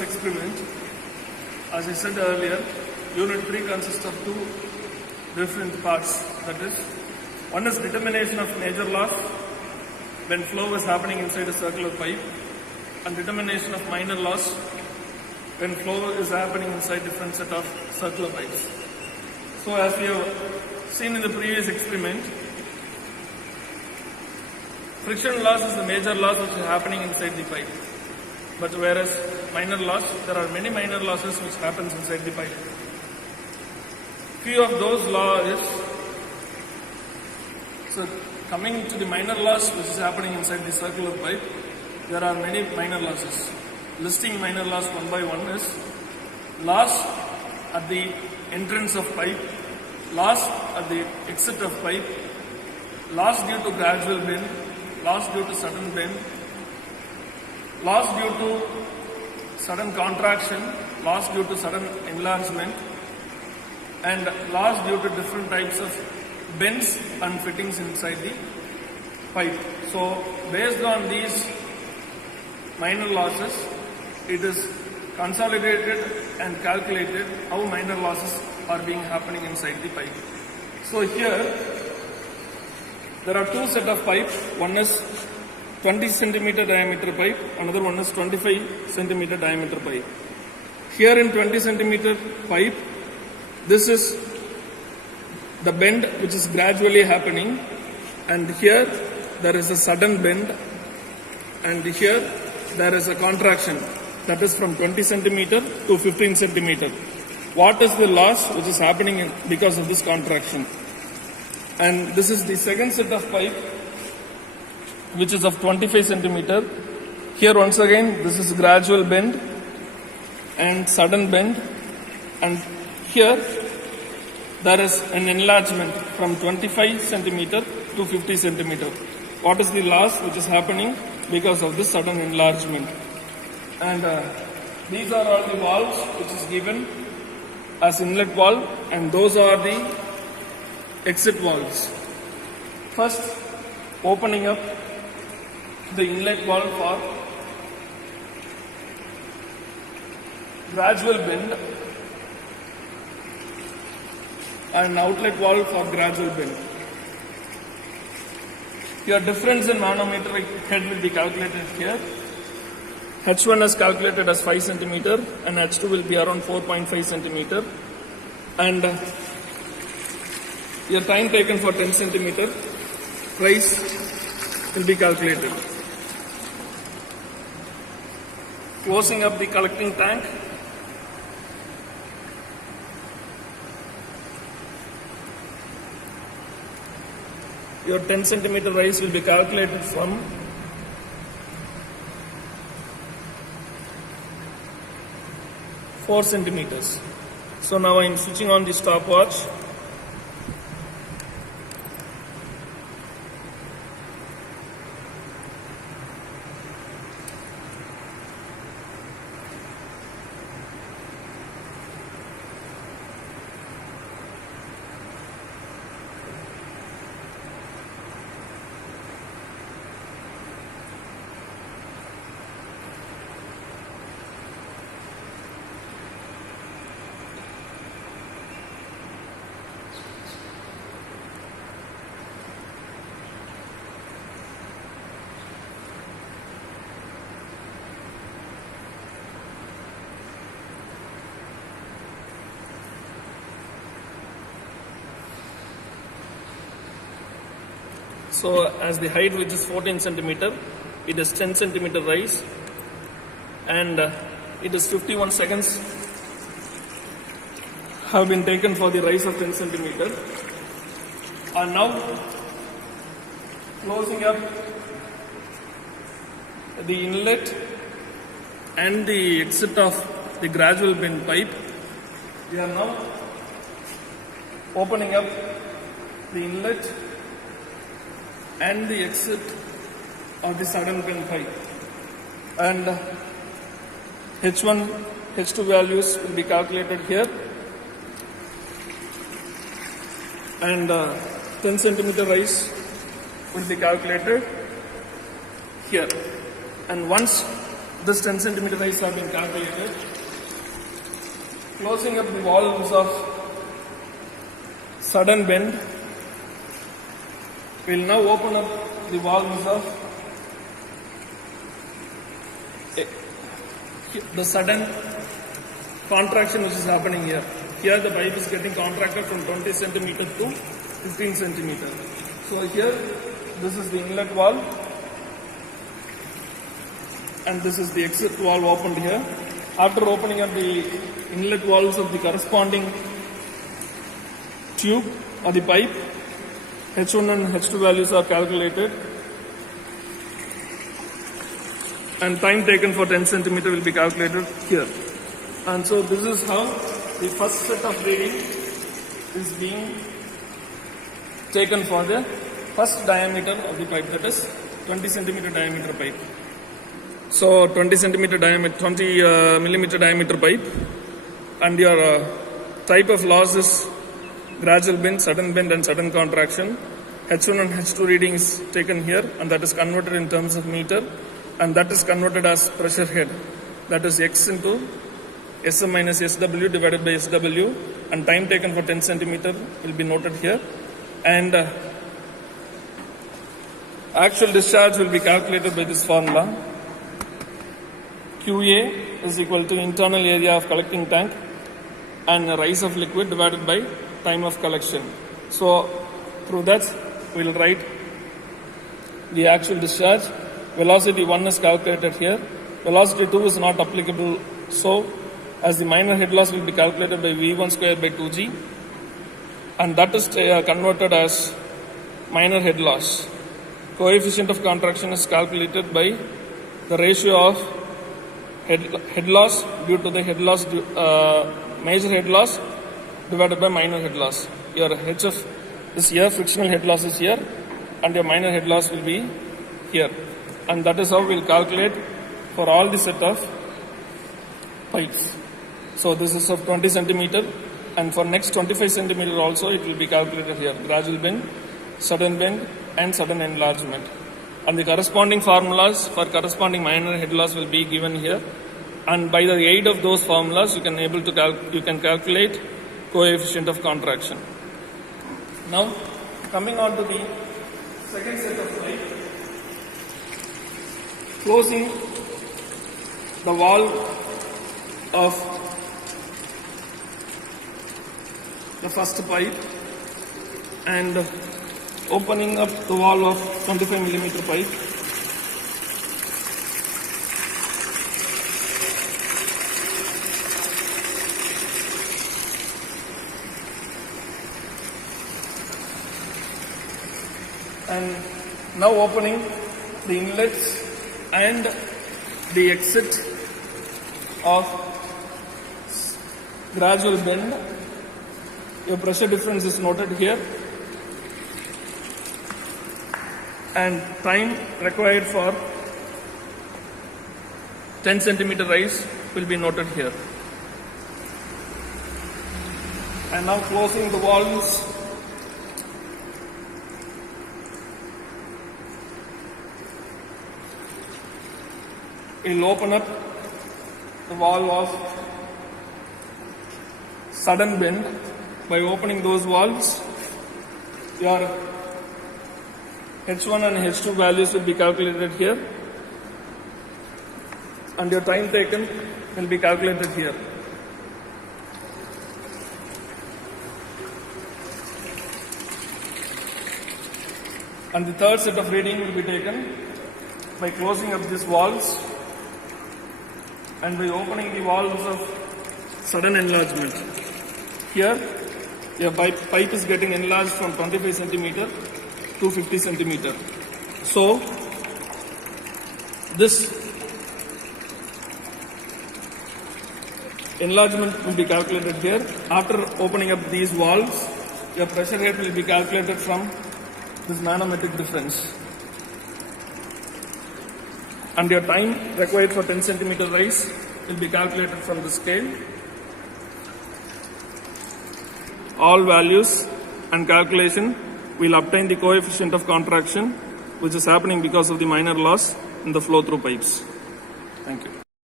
experiment. As I said earlier, unit 3 consists of two different parts. That is, one is determination of major loss when flow is happening inside a circular pipe, and determination of minor loss when flow is happening inside different set of circular pipes. So as we have seen in the previous experiment, friction loss is the major loss which is happening inside the pipe. But whereas minor loss, there are many minor losses which happens inside the pipe. Few of those losses, so coming to the minor loss which is happening inside the circular pipe, there are many minor losses. Listing minor loss one by one is loss at the entrance of pipe, loss at the exit of pipe, loss due to gradual bend, loss due to sudden bend, loss due to sudden contraction, loss due to sudden enlargement, and loss due to different types of bends and fittings inside the pipe. So based on these minor losses, it is consolidated and calculated how minor losses are being happening inside the pipe. So here there are two set of pipe. One is 20 centimeter diameter pipe, another one is 25 centimeter diameter pipe. Here in 20 centimeter pipe, this is the bend which is gradually happening, and here there is a sudden bend, and here there is a contraction, that is from 20 centimeter to 15 centimeter. What is the loss which is happening because of this contraction? And this is the second set of pipe, which is of 25 centimeter. Here once again this is gradual bend and sudden bend, and here there is an enlargement from 25 centimeter to 50 centimeter. What is the loss which is happening because of this sudden enlargement? And these are all the valves which is given as inlet valve, and those are the exit valves. First, opening up the inlet valve for gradual bend and outlet valve for gradual bend. Your difference in manometer head will be calculated here. H1 is calculated as 5 centimeter and H2 will be around 4.5 centimeter, and your time taken for 10 centimeter price will be calculated. Closing up the collecting tank, your 10 centimeter rise will be calculated from 4 centimeters. So now I am switching on the stopwatch. So as the height which is 14 centimeter, it is 10 centimeter rise, and it is 51 seconds have been taken for the rise of 10 centimeter. And now closing up the inlet and the exit of the gradual bend pipe, we are now opening up the inlet and the exit of the sudden bend pipe, and H1, H2 values will be calculated here, and 10 centimeter rise will be calculated here. And once this 10 centimeter rise have been calculated. Closing up the valves of sudden bend, we will now open up the valves of the sudden contraction which is happening here. Here the pipe is getting contracted from 20 centimeter to 15 centimeter. So here this is the inlet valve and this is the exit valve opened here. After opening up the inlet valves of the corresponding tube or the pipe, H1 and H2 values are calculated and time taken for 10 centimeter will be calculated here. And so this is how the first set of reading is being taken for the first diameter of the pipe, that is 20 centimeter diameter pipe. So 20 centimeter diameter, 20 millimeter diameter pipe, and your type of loss is gradual bend, sudden bend and sudden contraction. H1 and H2 reading is taken here and that is converted in terms of meter and that is converted as pressure head. That is X into SM minus SW divided by SW and time taken for 10 centimeter will be noted here. And actual discharge will be calculated by this formula. QA is equal to internal area of collecting tank and rise of liquid divided by time of collection. So through that we will write the actual discharge. Velocity 1 is calculated here. Velocity 2 is not applicable. So as the minor head loss will be calculated by V1 square by 2G and that is converted as minor head loss. Coefficient of contraction is calculated by the ratio of head loss due to the head loss, major head loss divided by minor head loss. Your HF is here, frictional head loss is here and your minor head loss will be here. And that is how we will calculate for all the set of pipes. So this is of 20 centimeter and for next 25 centimeter also it will be calculated here. Gradual bend, sudden bend and sudden enlargement. And the corresponding formulas for corresponding minor head loss will be given here. And by the aid of those formulas you can calculate coefficient of contraction. Now coming on to the second set of pipe, closing the valve of the first pipe and opening up the valve of 25 millimeter pipe. And now opening the inlets and the exit of gradual bend. Your pressure difference is noted here and time required for 10 centimeter rise will be noted here. And now closing the valves we'll open up the valve of sudden bend. By opening those valves, your H1 and H2 values will be calculated here and your time taken will be calculated here. And the third set of reading will be taken by closing up these valves and by opening the valves of sudden enlargement. Here your pipe is getting enlarged from 25 centimeter to 50 centimeter. So this enlargement will be calculated here. After opening up these valves, your pressure head will be calculated from this manometric difference. And your time required for 10 centimeter rise will be calculated from the scale. All values and calculation will obtain the coefficient of contraction which is happening because of the minor loss in the flow through pipes. Thank you.